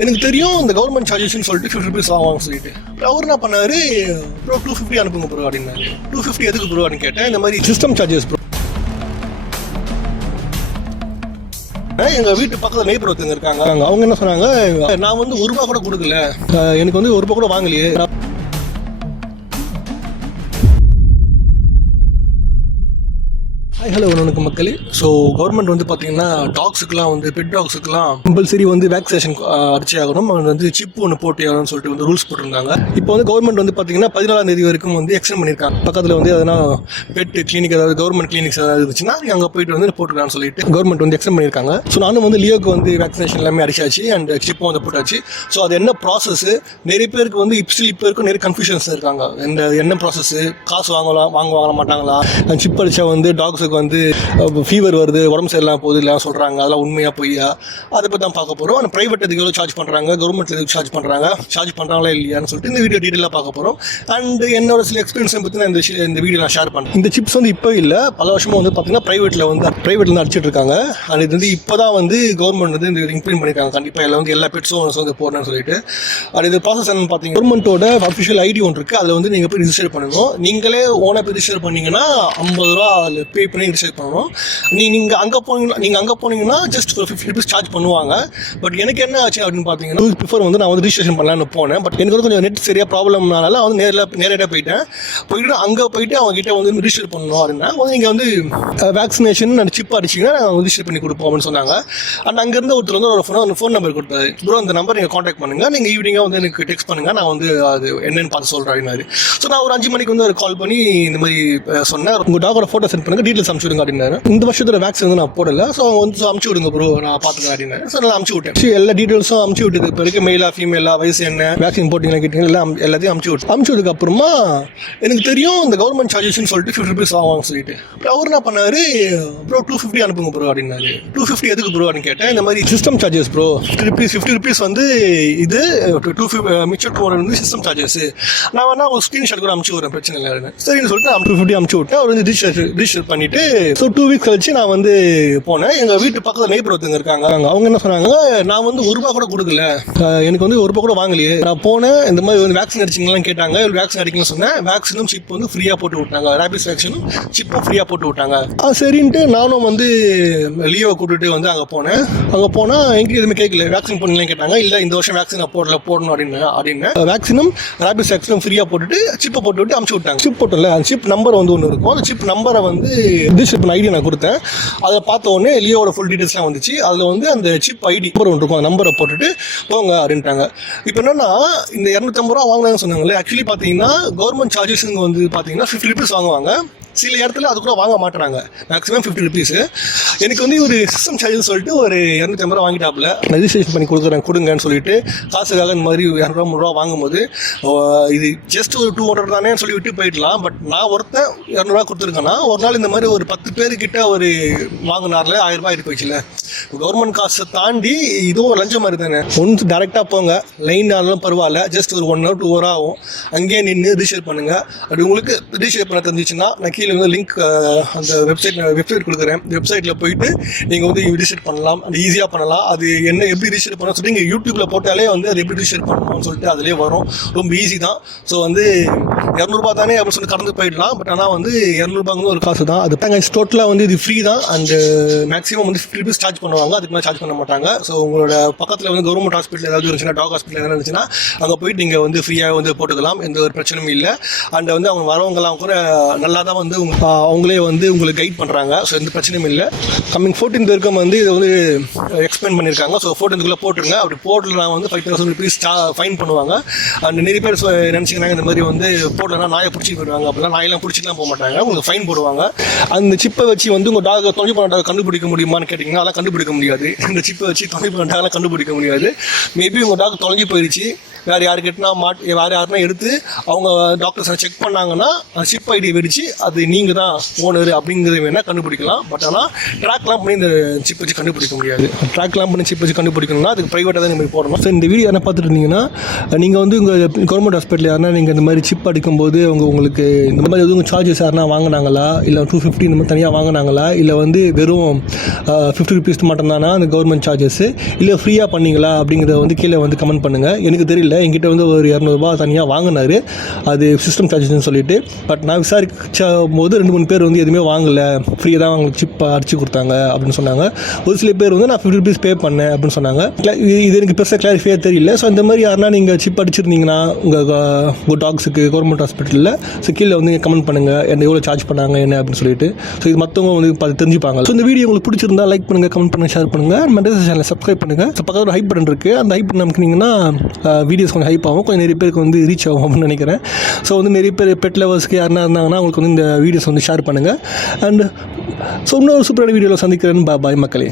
எனக்கு தெரியும் இந்த கவர்மெண்ட் சார்ஜஸ்ன்னு சொல்லிட்டு 50 rupees வாங்குவாங்க சொல்லிட்டு அவர் என்ன பண்ணாரு, ப்ரோ 250 அனுப்புங்க ப்ரோ அப்படின்னாரு. 250 எதுக்கு ப்ரோ அப்படின்னு கேட்டேன். இந்த மாதிரி சிஸ்டம் சார்ஜஸ் ப்ரோ. எங்கள் வீட்டு பக்கத்தில் நெய்பர் ஒருத்தங்க இருக்காங்க, அவங்க என்ன சொன்னாங்க, நான் வந்து ₹1 கூட கொடுக்கல, எனக்கு வந்து ₹1 கூட வாங்கலையே. ஹலோ வணக்கம் மக்களே. ஸோ கவர்மெண்ட் வந்து பார்த்தீங்கன்னா டாக்ஸுக்குலாம் வந்து பெட் டாக்ஸுக்குலாம் கம்பல்சரி வந்து வேக்சினேஷன் அடிச்சே ஆகணும், அது வந்து சிப் ஒன்று போட்டே ஆகணும்னு சொல்லிட்டு வந்து ரூல்ஸ் போட்டிருந்தாங்க. இப்போ வந்து கவர்மெண்ட் வந்து பார்த்தீங்கன்னா 14ஆம் தேதி வரைக்கும் வந்து எக்ஸ்டெண்ட் பண்ணியிருக்காங்க. பக்கத்தில் வந்து எதனா பெட் கிளினிக் ஏதாவது கவர்மெண்ட் கிளினிக்ஸ் ஏதாவது இருந்துச்சுன்னா அங்கே போயிட்டு வந்து போட்டுக்கலாம்னு சொல்லிட்டு கவர்மெண்ட் வந்து எக்ஸ்டெண்ட் பண்ணியிருக்காங்க. ஸோ நானும் வந்து லியோக்கு வந்து வேக்சினேஷன் எல்லாமே அடிச்சாச்சு அண்ட் சிப்பும் வந்து போட்டாச்சு. ஸோ அது என்ன ப்ராசஸ், நிறைய பேருக்கு வந்து இப்போ இருக்கும் நிறைய கன்ஃபியூஷன்ஸ் இருக்காங்க. என்ன ப்ராசஸ், காசு வாங்க மாட்டாங்களா, சிப் அடிச்சா வந்து டாக்ஸுக்கு வந்து ஃபீவர் வருது, உடம்பு சரியில்லாம போகுது இல்லை சொல்கிறாங்க, அதெல்லாம் உண்மையாக பொய்யா, அதை பற்றி தான் பார்க்க போகிறோம். ஆனால் ப்ரைவேட் எதுக்கு எவ்வளோ சார்ஜ் பண்ணுறாங்க, கவர்மெண்ட் எதுக்கு சார்ஜ் பண்ணுறாங்களா இல்லையான்னு சொல்லிட்டு இந்த வீடியோ டீட்டெயிலாக பார்க்க போகிறோம். அண்ட் என்னோட சில எக்ஸ்பீரியன்ஸை பற்றி நான் இந்த வீடியோ நான் ஷேர் பண்ணுறேன். இந்த சிப்ஸ் வந்து இப்போ இல்லை, பல வருஷமாக வந்து பார்த்தீங்கன்னா ப்ரைவேட்டில் அடிச்சிட்டு இருக்காங்க. அண்ட் இது வந்து இப்போ தான் வந்து கவர்மெண்ட் வந்து இந்த இம்ப்ளிமெண்ட் பண்ணியிருக்காங்க. கண்டிப்பாக எல்லாம் வந்து எல்லா பெட்ஸும் வந்து போடணும்னு சொல்லிட்டு. அது இது ப்ராசஸ் என்னன்னு பார்த்தீங்கன்னா, கவர்மெண்ட்டோட அஃபிஷியல் ஐடி ஒன்று இருக்குது, அதில் வந்து நீங்கள் போய் ரிஜிஸ்டர் பண்ணணும். நீங்களே ஓனாக போய் ரிஜிஸ்டர் பண்ணிங்கன்னா ₹50 அதில் பே பண்ணி ரிஜிஸ்டர் பண்ணணும். நீங்கள் அங்கே போனீங்கன்னா ஜஸ்ட் ஒரு 50 rupees சார்ஜ் பண்ணுவாங்க. பட் எனக்கு என்ன ஆச்சு அப்படின்னு பார்த்தீங்கன்னா, பிஃபோர் வந்து நான் வந்து ரிஜிஸ்ட்ரேஷன் பண்ணலான்னு போனேன். பட் எனக்கு வந்து கொஞ்சம் நெட் சரியாக ப்ராப்ளம்னால வந்து நேரடியாக போயிட்டு அங்கே போயிட்டு அவங்க கிட்டே வந்து ரிஜிஸ்டர் பண்ணணும் அப்படின்னா நீங்கள் வந்து வேக்சினேஷன் அந்த சிப் அடிச்சிங்கன்னா நாங்கள் ரிஜிஸ்டர் பண்ணி கொடுப்போம் அப்படின்னு சொன்னாங்க. அண்ட் அங்கேருந்து ஒருத்தர் வந்து ஒரு ஃபோன் நம்பர் கொடுத்தாரு. ப்ரோ இந்த நம்பர் நீங்கள் காண்டாக்ட் பண்ணுங்கள், நீங்கள் ஈவினிங்காக வந்து எனக்கு டெக்ஸ்ட் பண்ணுங்கள், நான் வந்து அது என்னென்னு பார்த்து சொல்கிறேன் அப்படின்னாரு. ஸோ நான் ஒரு 5 மணிக்கு வந்து ஒரு கால் பண்ணி இந்த மாதிரி சொன்னேன், உங்கள் டாகோட ஃபோட்டோ சென்ட் பண்ணுங்கள், டீட்டெயில்ஸ் அனுப்பிச்சு விடுங்க அப்படின்னாரு. இந்த வருஷத்தோட வேக்சின் வந்து நான் போடல, ஸோ அவங்க வந்து அமுச்சு விடுங்க ப்ரோ நான் பார்த்துக்கிறேன் அப்படின்னாரு. ஸோ நான் அமுச்சு விட்டேன். எல்லா டீட்டெயில்ஸும் அமுச்சு விட்டது பிறகு மெயிலா ஃபீமேலா வயசு என்ன வேக்சின் போட்டிங்களா கேட்டீங்க எல்லாம் எல்லாத்தையும் அமுச்சு விட்டதுக்கு அப்புறமா எனக்கு தெரியும் இந்த கவர்மெண்ட் சார்ஜஸ்ன்னு சொல்லிட்டு 50 rupees வாங்குவாங்க சொல்லிட்டு அவர் என்ன பண்ணாரு, ப்ரோ 250 அனுப்புங்க ப்ரோ அப்படின்னாரு. 250 எதுக்கு ப்ரோ அப்படின்னு கேட்டேன். இந்த மாதிரி சிஸ்டம் சார்ஜஸ் ப்ரோ 50 rupees வந்து இது 250 மிச்சம் 200 வந்து சிஸ்டம் சார்ஜஸ், நான் வேணா ஒரு ஸ்க்ரீன்ஷாட் கூட அமுச்சு விடுறேன், பிரச்சனை இல்லை சரின்னு சொல்லிட்டு 250 அமுச்சு விட்டேன். அவர் வந்து ரிஜிஸ்டர் பண்ணிட்டு ஸோ 2 weeks கழிச்சு நான் வந்து போனேன். எங்கள் வீட்டு பக்கத்தில் நெய்பர் ஒருத்தங்க இருக்காங்க, அவங்க என்ன சொன்னாங்க, நான் வந்து ₹1 கூட கொடுக்கல, எனக்கு வந்து ₹1 கூட வாங்கலையே. நான் போனேன், இந்த மாதிரி வந்து வேக்சின் அடிச்சிங்களான்னு கேட்டாங்க. வேக்சின் அடிக்கணும்னு சொன்னேன். வேக்சினும் சிப் வந்து ஃப்ரீயாக போட்டு விட்டாங்க, ரேபிஸ் வேக்சினும் சிப்பும் ஃப்ரீயாக போட்டு விட்டாங்க. சரின்ட்டு நானும் வந்து லியோவை கூப்பிட்டுட்டு வந்து அங்கே போனேன். அங்கே போனால் எங்களுக்கு எதுவுமே கேட்கல, வேக்சின் போனீங்களான்னு கேட்டாங்க. இல்லை இந்த வருஷம் வேக்சின் நான் போடணும் அப்படின்னு வேக்சினும் ரேபிஸ் வேக்சினும் ஃப்ரீயாக போட்டுட்டு சிப்பை போட்டு விட்டு அமுச்சு விட்டாங்க. சிப் போட்டல அந்த சிப் நம்பர் வந்து ஒன்று இருக்கும், அந்த சிப் நம்பரை வந்து ரிஜிஸ்டர் பண்ண ஐடி நான் கொடுத்தேன். அதை பார்த்த உடனே லியோட ஃபுல் டீட்டெயில்ஸ்லாம் வந்துச்சு. அதில் வந்து அந்த சிப் ஐடி நம்பர் ஒன்று இருக்கும், அந்த நம்பரை போட்டுட்டு போங்க அப்படின்ட்டாங்க. இப்போ என்னன்னா இந்த ₹250 வாங்கினாங்கன்னு சொன்னாங்களே, ஆக்சுவலி பார்த்தீங்கன்னா கவர்மெண்ட் சார்ஜஸ் வந்து பார்த்தீங்கன்னா 50 rupees வாங்குவாங்க. சில இடத்துல அது கூட வாங்க மாட்டுறாங்க, மேக்ஸிமம் 50 rupees. எனக்கு வந்து ஒரு சிஸ்டம் சார்ஜஸ் சொல்லிட்டு ஒரு ₹250 வாங்கிட்டாப்புல, ரெஜிஸ்ட்ரேஷன் பண்ணி கொடுங்கன்னு சொல்லிட்டு காசுக்காக இந்த மாதிரி ₹200 ₹300 வாங்கும்போது இது ஜஸ்ட் ஒரு 200 தானே சொல்லி விட்டு போயிடலாம். பட் நான் ஒருத்தன் ₹200 கொடுத்துருக்கேன்னா ஒரு நாள் இந்த மாதிரி ஒரு 10 பேருக்கிட்ட ஒரு வாங்கினார்ல ₹1000 ஆகிட்டு போயிடுச்சுல. கவர்மெண்ட் காசை தாண்டி இதுவும் லஞ்சம் மாதிரி தானே. ஒன்று டேரெக்டாக போங்க, லைன் ஆனாலும் பரவாயில்ல, ஜஸ்ட் ஒரு 1 hour 2 hour ஆகும், அங்கேயே நின்று ரிஜிஸ்டர் பண்ணுங்கள். அப்படி உங்களுக்கு ரிஜிஸ்டர் பண்ண தெரிஞ்சிச்சுன்னா நான் கீழே வந்து லிங்க் அந்த வெப்சைட் கொடுக்குறேன். வெப்சைட்டில் போயிட்டு நீங்கள் வந்து ரிஜிஸ்டர் பண்ணலாம், அது ஈஸியாக பண்ணலாம். அது என்ன எப்படி ரிஜிஸ்டர் பண்ண சொல்லி நீங்கள் யூடியூப்பில் போட்டாலே வந்து அது எப்படி ரிஜிஸ்டர் பண்ணணும்னு சொல்லிட்டு அதிலே வரும், ரொம்ப ஈஸி தான். ஸோ வந்து ₹200 தானே அப்படின்னு சொல்லி கடந்து போயிடலாம். பட் ஆனால் வந்து ₹200 ஒரு காசு தான். அது டோட்டலாக வந்து இது ஃப்ரீ தான். அண்ட் மேக்ஸிமம் வந்து 50 rupees சார்ஜ் பண்ணுவாங்க, அதுக்கு மேலே சார்ஜ் பண்ண மாட்டாங்க. ஸோ உங்களோட பக்கத்தில் வந்து கவர்மெண்ட் ஹாஸ்பிட்டல் ஏதாவது இருந்துச்சுன்னா, டாக் ஹாஸ்பிட்டல் ஏதாவது இருந்துச்சுன்னா அங்கே போயிட்டு நீங்கள் வந்து ஃப்ரீயாக வந்து போட்டுக்கலாம், எந்த ஒரு பிரச்சனையும் இல்லை. அண்ட் வந்து அவங்க வரவங்கலாம் கூட நல்லா தான் வந்து அவங்களே வந்து உங்களுக்கு கைட் பண்ணுறாங்க. ஸோ எந்த பிரச்சனையும் இல்லை. கம்மிங் 14th வரைக்கும் வந்து இதை வந்து எக்ஸ்பிளைன் பண்ணியிருக்காங்க. ஸோ 14th போட்டுருங்க, அப்படி போடலாம் வந்து 5000 rupees ஃபைன் பண்ணுவாங்க. அண்ட் நிறைய பேர் நினச்சிக்கிறாங்க இந்த மாதிரி வந்து போடலன்னா நாயை பிடிச்சிட்டு போயிடுவாங்க. அப்படின்னா நாயெல்லாம் பிடிச்சிக்கலாம் போக மாட்டாங்க, உங்களுக்கு ஃபைன் போடுவாங்க. அந்த சிப்பை வச்சு வந்து உங்கள் டாக் தொலைவு பண்ண டாக் கண்டுபிடிக்க முடியுமான்னு கேட்டிங்கன்னா அதெல்லாம் கண்டுபிடிக்க முடியாது. இந்த சிப்பை வச்சு தொலைவு பண்ண டாக்லாம் கண்டுபிடிக்க முடியாது. மேபி உங்கள் டாக் தொலைஞ்சு போயிடுச்சு, வேறு யாருக்கிட்டனா வேறு யாருன்னா எடுத்து அவங்க டாக்டர்ஸை செக் பண்ணாங்கன்னா அந்த சிப் ஐடியை வெடிச்சு அது நீங்கள் தான் ஓனர் அப்படிங்கிறத வேணால் கண்டுபிடிக்கலாம். பட் ஆனால் ட்ராக்லாம் பண்ணி இந்த சிப் வச்சு கண்டுபிடிக்க முடியாது. ட்ராக்லாம் பண்ணி சிப் வச்சு கண்டுபிடிக்கணும்னா அதுக்கு ப்ரைவேட்டாக தான் நீங்கள் போடணும். ஸோ இந்த வீடியோ என்ன பார்த்துட்டு இருந்தீங்கன்னா நீங்கள் வந்து உங்கள் கவர்மெண்ட் ஹாஸ்பிட்டல் யாருன்னா நீங்கள் இந்த மாதிரி சிப் அடிக்கும்போது உங்களுக்கு இந்த மாதிரி எதுவும் சார்ஜஸ் யாருன்னா வாங்கினாங்களா, இல்லை 250 இந்த மாதிரி தனியாக வாங்கினாங்களா, இல்லை வந்து வெறும் 50 rupees மட்டும்தானா அந்த கவர்மெண்ட் சார்ஜஸ்ஸு, இல்லை ஃப்ரீயாக பண்ணீங்களா அப்படிங்கிறத வந்து கீழே வந்து கமெண்ட் பண்ணுங்கள். எனக்கு தெரியல, என்கிட்ட வந்து ஒரு 200 ரூபா தனியாக வாங்கினார், அது சிஸ்டம் சார்ஜஸ்ன்னு சொல்லிட்டு. பட் நான் விசாரிச்ச போது 2-3 பேர் வந்து எதுவுமே வாங்கலை, ஃப்ரீயாக தான் அவங்களுக்கு சிப் அடிச்சு கொடுத்தாங்க அப்படின்னு சொன்னாங்க. ஒரு சில பேர் வந்து நான் 50 rupees பே பண்ணேன் அப்படின்னு சொன்னாங்க. இது எனக்கு பெருசாக கிளாரிஃபையாக தெரியல. ஸோ இந்த மாதிரி யாருன்னா நீங்கள் சிப் அடிச்சிருந்தீங்கன்னா உங்கள் டாக்ஸுக்கு கவர்மெண்ட் ஹாஸ்பிட்டலில் ஸோ கீழே வந்து கமெண்ட் பண்ணுங்கள் என்ன எவ்வளோ சார்ஜ் பண்ணாங்க என்ன அப்படின்னு சொல்லிட்டு. ஸோ இது மற்றவங்க வந்து பார்த்து தெரிஞ்சுப்பாங்க. ஸோ இந்த வீடியோ உங்களுக்கு பிடிச்சிருந்தா லைக் பண்ணுங்கள், கமெண்ட் பண்ணுங்கள், ஷேர் பண்ணுங்கள். மெட்ராஸ் சேனலை சப்ஸ்கிரைப் பண்ணுங்கள். ஸோ பக்கத்தில் ஒரு ஹைப் பட்டன் இருக்குது, அந்த ஹைப் பட்டன் நமக்குனீங்கன்னா வீடியோஸ் கொஞ்சம் ஹைப் ஆகும், கொஞ்சம் நிறைய பேருக்கு வந்து ரீச் ஆகும் அப்படின்னு நினைக்கிறேன். ஸோ வந்து நிறைய பேர் பெட் லவர்ஸ்க்கு யாருன்னா இருந்தாங்கன்னா அவங்களுக்கு வந்து இந்த வீடியோஸ் வந்து ஷேர் பண்ணுங்கள். அண்ட் ஸோ இன்னொரு சூப்பரான வீடியோவில் சந்திக்கிறேன். பாய் மக்களே.